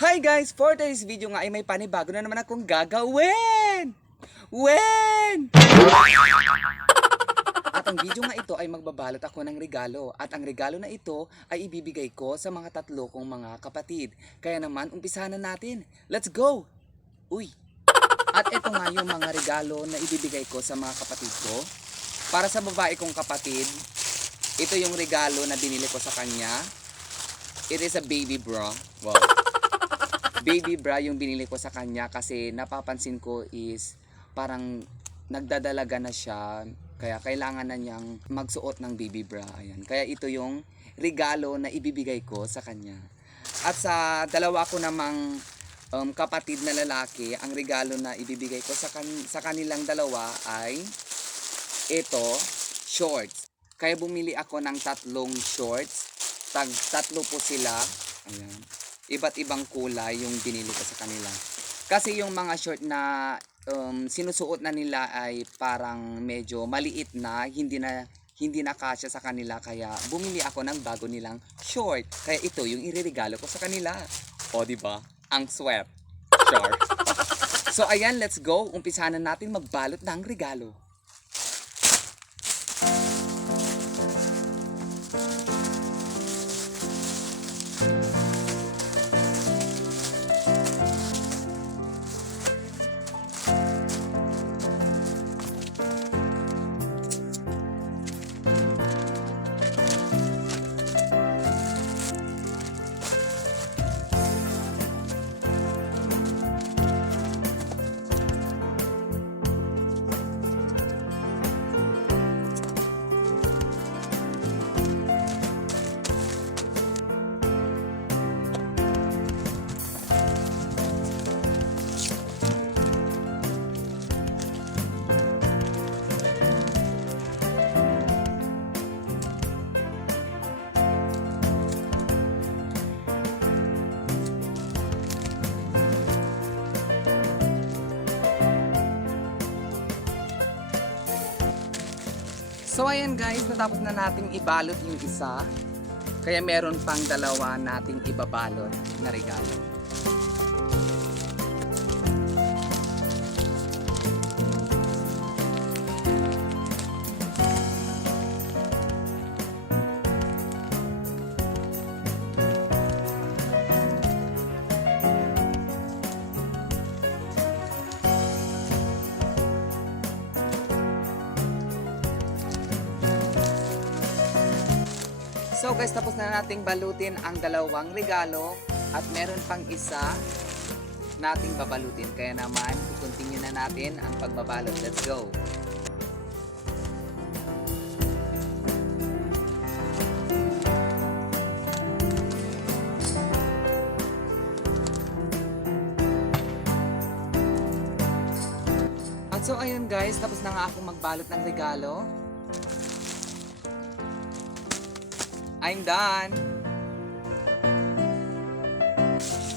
Hi guys! For today's video nga ay may panibago na naman akong gagawin! At ang video nga ito ay magbabalot ako ng regalo. At ang regalo na ito ay ibibigay ko sa mga tatlo kong mga kapatid. Kaya naman, umpisahan na natin. Let's go! Uy! At ito nga yung mga regalo na ibibigay ko sa mga kapatid ko. Para sa babae kong kapatid, ito yung regalo na binili ko sa kanya. It is a baby bra. Wow. Baby bra yung binili ko sa kanya kasi napapansin ko is parang nagdadalaga na siya. Kaya kailangan na niyang magsuot ng baby bra. Ayan. Kaya ito yung regalo na ibibigay ko sa kanya. At sa dalawa ko namang kapatid na lalaki, ang regalo na ibibigay ko sa kanilang dalawa ay ito, shorts. Kaya bumili ako ng tatlong shorts. Tatlo po sila. Ayan. Iba't ibang kulay yung binili ko sa kanila. Kasi yung mga short na sinusuot na nila ay parang medyo maliit na, hindi na kasya sa kanila, kaya bumili ako ng bago nilang short. Kaya ito yung ireregalo ko sa kanila. O di ba? Ang sweat. Sure. So ayan, let's go. Umpisahan na natin magbalot ng regalo. So ayan guys, natapos na nating ibalot yung isa. Kaya meron pang dalawa nating ibabalot na regalo. So guys, tapos na nating balutin ang dalawang regalo at meron pang isa nating babalutin. Kaya naman, i-continue na natin ang pagbabalot. Let's go! At so ayun guys, tapos na nga akong magbalot ng regalo. I'm done!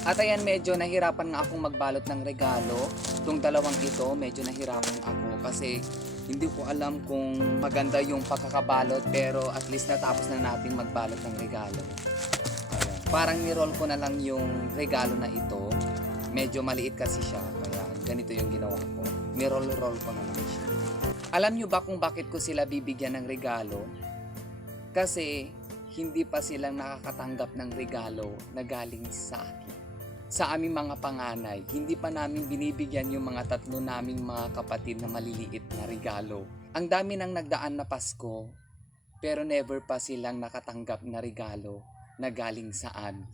At ayan, medyo nahirapan nga akong magbalot ng regalo. Itong dalawang ito, medyo nahirapan ako kasi hindi ko alam kung maganda yung pagkakabalot, pero at least natapos na natin magbalot ng regalo. Ayan. Parang niroll ko na lang yung regalo na ito. Medyo maliit kasi siya, kaya ganito yung ginawa ko. Niroll-roll ko na lang siya. Alam nyo ba kung bakit ko sila bibigyan ng regalo? Kasi hindi pa silang nakakatanggap ng regalo na galing sa akin. Sa aming mga panganay, hindi pa namin binibigyan yung mga tatlo naming mga kapatid na maliliit na regalo. Ang dami nang nagdaan na Pasko, pero never pa silang nakatanggap na regalo na galing sa amin.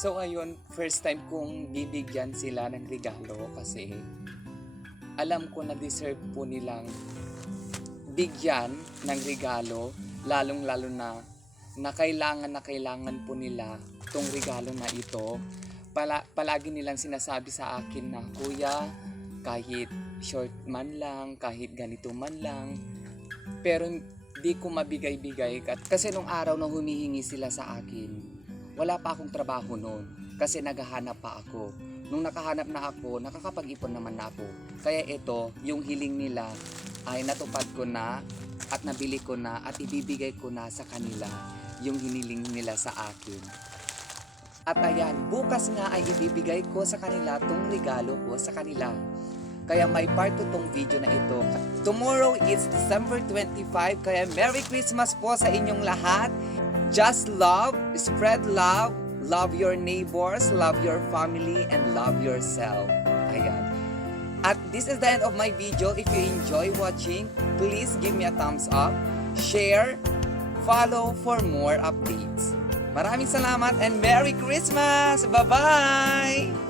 So ayun, first time kong bibigyan sila ng regalo kasi alam ko na deserve po nilang bigyan ng regalo, lalong-lalo na kailangan po nila itong regalo na ito. Palagi nilang sinasabi sa akin na, Kuya, kahit short man lang, kahit ganito man lang, pero di ko mabigay-bigay. Kasi nung araw na humihingi sila sa akin, wala pa akong trabaho noon kasi naghahanap pa ako. nung nakahanap na ako, nakakapag-ipon naman na ako. Kaya ito, yung hiling nila ay natupad ko na at nabili ko na at ibibigay ko na sa kanila yung hiniling nila sa akin. At ayan, bukas nga ay ibibigay ko sa kanila tong regalo ko sa kanila. Kaya may part 2 tong video na ito. Tomorrow is December 25, kaya Merry Christmas po sa inyong lahat. Just love, spread love, love your neighbors, love your family, and love yourself. Ayan. At this is the end of my video. If you enjoy watching, please give me a thumbs up, share, follow for more updates. Maraming salamat and Merry Christmas! Bye-bye!